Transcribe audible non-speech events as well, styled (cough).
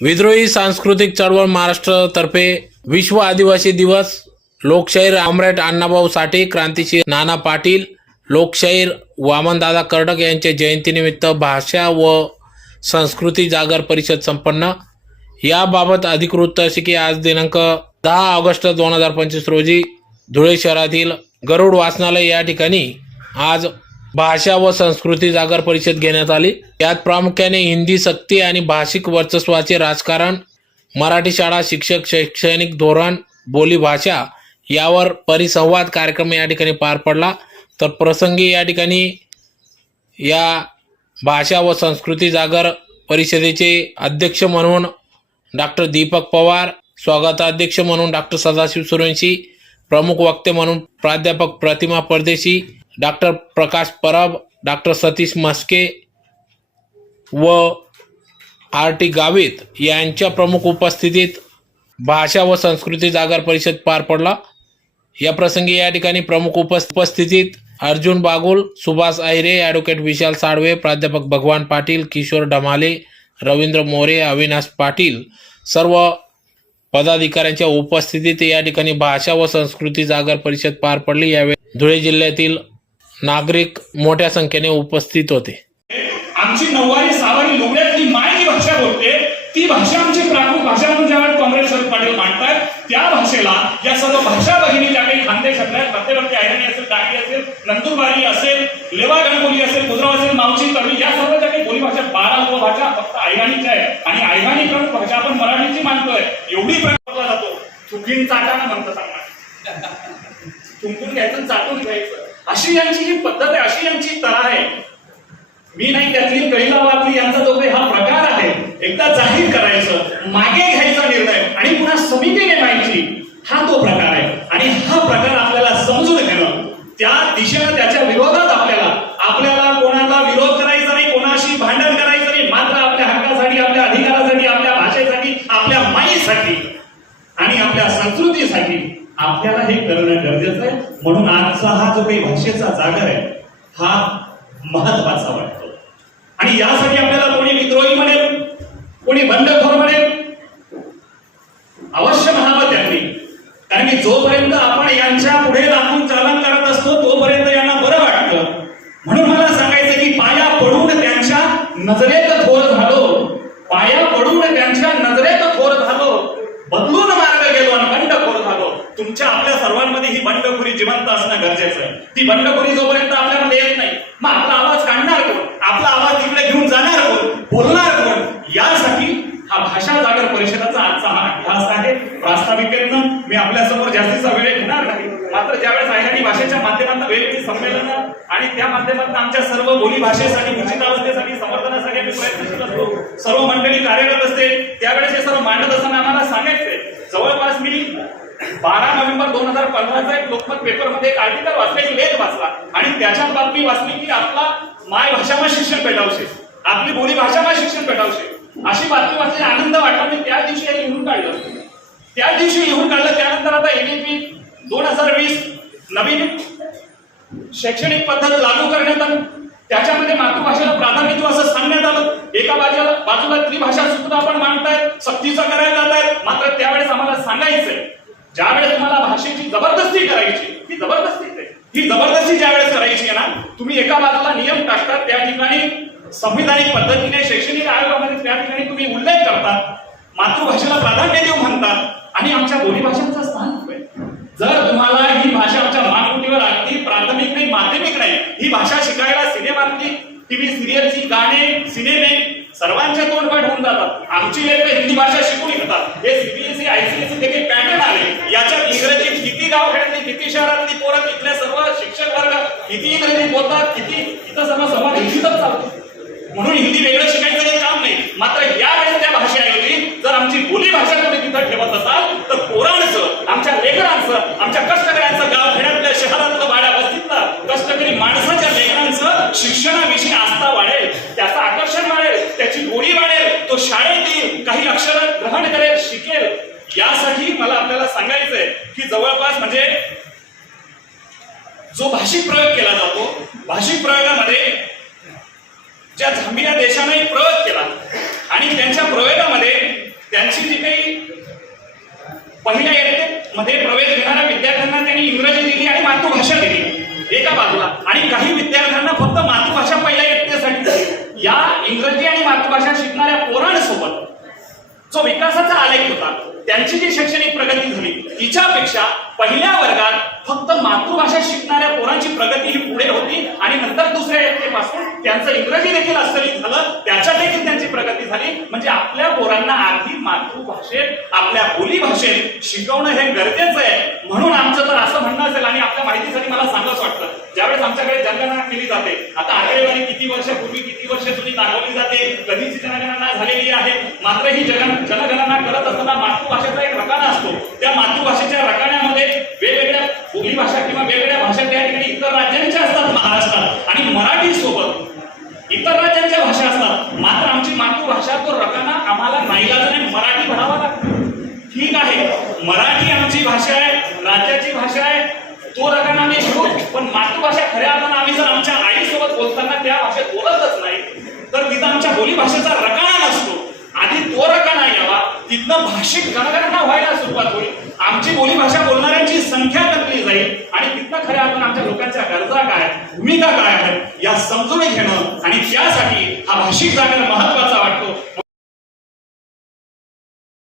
विद्रोही सांस्कृतिक चळवळ महाराष्ट्रतर्फे विश्व आदिवासी दिवस लोकशाहीर आमरेट अण्णाभाऊ साठे क्रांतीशीर नाना पाटील लोकशाहीर वामनदादा कर्डक यांच्या जयंतीनिमित्त भाषा व संस्कृती जागर परिषद संपन्न. याबाबत अधिकृत अशी की आज दिनांक दहा ऑगस्ट दोन हजार पंचवीस रोजी धुळे शहरातील गरुड वाचनालय या ठिकाणी आज भाषा व संस्कृती जागर परिषद घेण्यात आली. यात प्रामुख्याने हिंदी सक्ती आणि भाषिक वर्चस्वाचे राजकारण मराठी शाळा शिक्षक शैक्षणिक धोरण बोलीभाषा यावर परिसंवाद कार्यक्रम या ठिकाणी पार पडला. तर प्रसंगी या ठिकाणी या भाषा व संस्कृती जागर परिषदेचे अध्यक्ष म्हणून डॉक्टर दीपक पवार स्वागताध्यक्ष म्हणून डॉक्टर सदाशिव सुरवंशी प्रमुख वक्ते म्हणून प्राध्यापक प्रतिमा परदेशी डॉक्टर प्रकाश परब डॉक्टर सतीश मस्के व आर टी गावित यांच्या प्रमुख उपस्थितीत भाषा व संस्कृती जागर परिषद पार पडला. या प्रसंगी या ठिकाणी प्रमुख उपस्थितीत अर्जुन बागुल सुभाष अहिरे ॲडव्होकेट विशाल साळवे प्राध्यापक भगवान पाटील किशोर ढमाले रवींद्र मोरे अविनाश पाटील सर्व पदाधिकाऱ्यांच्या उपस्थितीत या ठिकाणी भाषा व संस्कृती जागर परिषद पार पडली. यावेळी धुळे जिल्ह्यातील नागरिक मोठ्या संख्येने उपस्थित होते. आमची नऊवारी सावारी लुगड्यातली माय जी भाषा बोलते ती भाषा आमची प्राकृत भाषा म्हणून ज्यावेळेस काँग्रेस शरद पाटील मांडतात त्या भाषेला या सर्व भाषा भगिनी ज्या काही खानदेश आहेत प्रत्येकाची आयरणी असेल टाकी असेल नंदुरबारी असेल लेवा गणबोली असेल गुजराव असेल मावची तळी या सर्व ज्या काही बोलीभाषा बारा उपभाषा फक्त आयराणीच्या आहे आणि आयराणी प्रमुख भाषा आपण मराठीची मानतोय. एवढी प्रकारला जातो. चुकीन चाटाना म्हणतं सांगणार चुंकून (laughs) घ्यायचं चाटून घ्यायचं. अशी यांची ही पद्धत आहे अशी यांची तळा आहे. मी नाही त्यातली कैला वापरी यांचा जो काही हा प्रकार आहे एकदा जाहीर करायचं मागे घ्यायचा निर्णय आणि पुन्हा समिती नेमायची हा तो प्रकार आहे. आणि हा प्रकार आपल्याला समजून घेणं त्या दिशेनं त्याच्या विरोधात आपल्याला आपल्याला कोणाला विरोध करायचा नाही कोणाशी भांडण करायचं नाही मात्र आपल्या हक्कासाठी आपल्या अधिकारासाठी आपल्या भाषेसाठी आपल्या माईसाठी आणि आपल्या संस्कृतीसाठी आपल्याला हे करणं गरजेचं आहे. म्हणून आजचा हा जो काही भाषेचा जागर आहे हा महत्त्वाचा वाटतो. आणि यासाठी आपल्याला कोणी विद्रोही म्हणेल कोणी बंडखोर म्हणेल अवश्य म्हणावं त्यांनी कारण की जोपर्यंत आपण यांच्या पुढे लागून चालन करत असतो तोपर्यंत यांना बरं वाटतं. म्हणून मला सांगायचं की पाया पडून त्यांच्या नजरेत थोर झालो पाया पडून त्यांच्या नजरेत थोर झालो बदलून मार्ग गेलो आणि बंडखोर झालो तुमच्या आपल्या सर्वांमध्ये ही बंडखोरी जिवंत असणं गरजेचं आहे. ती बंडखोरी जोपर्यंत आपल्यामध्ये येत नाही मग आपला आवाज काढणार कोण? आपला आवाज तिकडे घेऊन जाणार कोण? बोलणार कोण? यासाठी हा भाषा जागर परिषदाचा आजचा हा अभ्यास आहे. प्रास्ताविकेतनं मी आपल्यासमोर जास्तीचा वेळ घेणार नाही. मात्र ज्यावेळेस आयराणी भाषेच्या माध्यमातून वेगवेगळी संमेलन आणि त्या माध्यमातून आमच्या सर्व बोली भाषेसाठी उचितावस्थेसाठी समर्थनासाठी आम्ही प्रयत्नशील असतो. सर्व मंडळी कार्यरत असते. त्यावेळेस हे सर्व मांडत असताना आम्हाला सांगायचे जवळपास मी बारा नोव्हेंबर दोन हजार पंधराचा एक लोकमत पेपरमध्ये एक आर्टिकल वाचला एक लेख वाचला. आणि त्याच्यात बातमी वाचली की आपला माय भाषामा शिक्षण पेटावशे. आपली बोली भाषामा शिक्षण पेटावशे. अशी बातमी वाचली आनंद वाटला. मी त्या दिवशी लिहून काढलं त्या दिवशी लिहून काढलं त्यानंतर आता एबीपी दोन हजार वीस नवीन शैक्षणिक पद्धत लागू करण्यात आली. त्याच्यामध्ये मातृभाषेला प्राधान्य देऊ असं सांगण्यात आलं. एका बाजूला बाजूला त्रिभाषा सुद्धा आपण मांडतायत सक्तीचा करायला जात आहेत मात्र त्यावेळेस आम्हाला सांगायचंय ज्यावेळेस तुम्हाला भाषेची जबरदस्ती करायची ही जबरदस्ती आहे. ही जबरदस्ती ज्या वेळेस करायची आहे ना तुम्ही एका बाजूला नियम टाकतात त्या ठिकाणी संविधानिक पद्धतीने शैक्षणिक आयोगामध्ये त्या ठिकाणी तुम्ही उल्लेख करतात मातृभाषेला प्राधान्य देऊ म्हणतात आणि आमच्या बोलीभाषांचं स्थान खूप आहे. जर तुम्हाला ही भाषा आमच्या मानकुटीवर अगदी प्राथमिक नाही माध्यमिक नाही ही भाषा शिकायला सिनेमातली टीव्ही सिरियलची गाणे सिनेमे सर्वांच्या तोंडपाठ होऊन जातात. आमची लेकर हिंदी भाषा शिकून घेतात. याच्यात इंग्रजी किती गावखेड्यातली किती शहरातली पोरं तिथल्या सर्व शिक्षक वर्ग किती इंग्रजी बोलतात किती इथं सर्व समाज हिंदीतच चालतो. म्हणून हिंदी वेगळं शिकायचं काही काम नाही. मात्र यावेळेस त्या भाषेऐवजी जर आमची बोली भाषा तुम्ही तिथं ठेवत असाल तर पोरांचं आमच्या लेकरांचं आमच्या कष्टकऱ्यांचं गाव खेड्यातल्या शहरातलं वाड्या वस्तीतलं कष्टकरी माणसाच्या लेकरांचं शिक्षणाविषयी आस्था वाढेल. त्याचं आकर्षण वाढेल. त्याची गोडी वाढेल. तो शाळेत येईल काही अक्षर ग्रहण करेल शिकेल. यासाठी मला आपल्याला सांगायचंय की जवळपास म्हणजे जो भाषिक प्रयोग केला जातो भाषिक प्रयोगामध्ये ज्या झांबिया देशाने प्रयोग केला आणि त्यांच्या प्रयोगामध्ये त्यांची जी काही पहिल्या मध्ये प्रवेश घेणाऱ्या विद्यार्थ्यांना त्यांनी इंग्रजी दिली आणि मातृभाषा दिली एका बाजूला. आणि काही विद्यार्थ्यांना फक्त मातृभाषा पहिल्या इयत्तेसाठी या इंग्रजी आणि मातृभाषा शिकणाऱ्या पोरांसोबत जो विकासाचा आलेख होता त्यांची जी शैक्षणिक प्रगती झाली तिच्यापेक्षा पहिल्या वर्गात फक्त मातृभाषा शिकणाऱ्या पोरांची प्रगती ही पुढे होती आणि नंतर दुसऱ्या इयत्तेपासून त्यांचं इंग्रजी देखील अस्खलित झालं. त्याच्या देखील त्यांची प्रगती झाली. म्हणजे आपल्या पोरांना आधी मातृभाषेत आपल्या बोली भाषेत शिकवणं हे गरजेचं आहे. म्हणून आमचं तर असं म्हणणं असेल आणि आपल्या माहितीसाठी मला सांगावंच वाटतं. ज्यावेळेस आमच्याकडे जनगणना केली जाते आता आकडेवारी किती वर्षापूर्वी किती वर्ष जुनी दाखवली जाते कधीची जनगणना झालेली आहे मात्र ही जन जनगणना करत असताना मातृभाषेचा एक रकाना असतो. त्या मातृभाषेच्या रकाण्यामध्ये वेगवेगळ्या बोलीभाषा किंवा वेगवेगळ्या भाषा त्या ठिकाणी इतर राज्यांच्या असतात महाराष्ट्रात आणि मराठी सोबत इतर राज्यांच्या भाषा असतात. मात्र आमची मातृभाषा तो रकाना आम्हाला नाही मराठी म्हणावा लागतो. ठीक आहे मराठी आमची भाषा आहे राज्याची भाषा आहे तो रकाना आम्ही शिकू पण मातृभाषा खऱ्या अर्थानं आम्ही जर आमच्या आईसोबत बोलताना त्या भाषेत बोलतच नाही तर तिथं आमच्या बोली भाषेचा रकाना नसतो. आधी तो रकाना यावा तिथनं भाषिक गणगणना व्हायला सुरुवात होईल. आमची बोली भाषा बोलणाऱ्यांची संख्या कमी जाईल आणि तिथनं खऱ्या आपण आमच्या लोकांच्या गरजा काय भूमिका काय आहेत या समजून घेणं आणि त्यासाठी हा भाषिक जागर महत्त्वाचा वाटतो.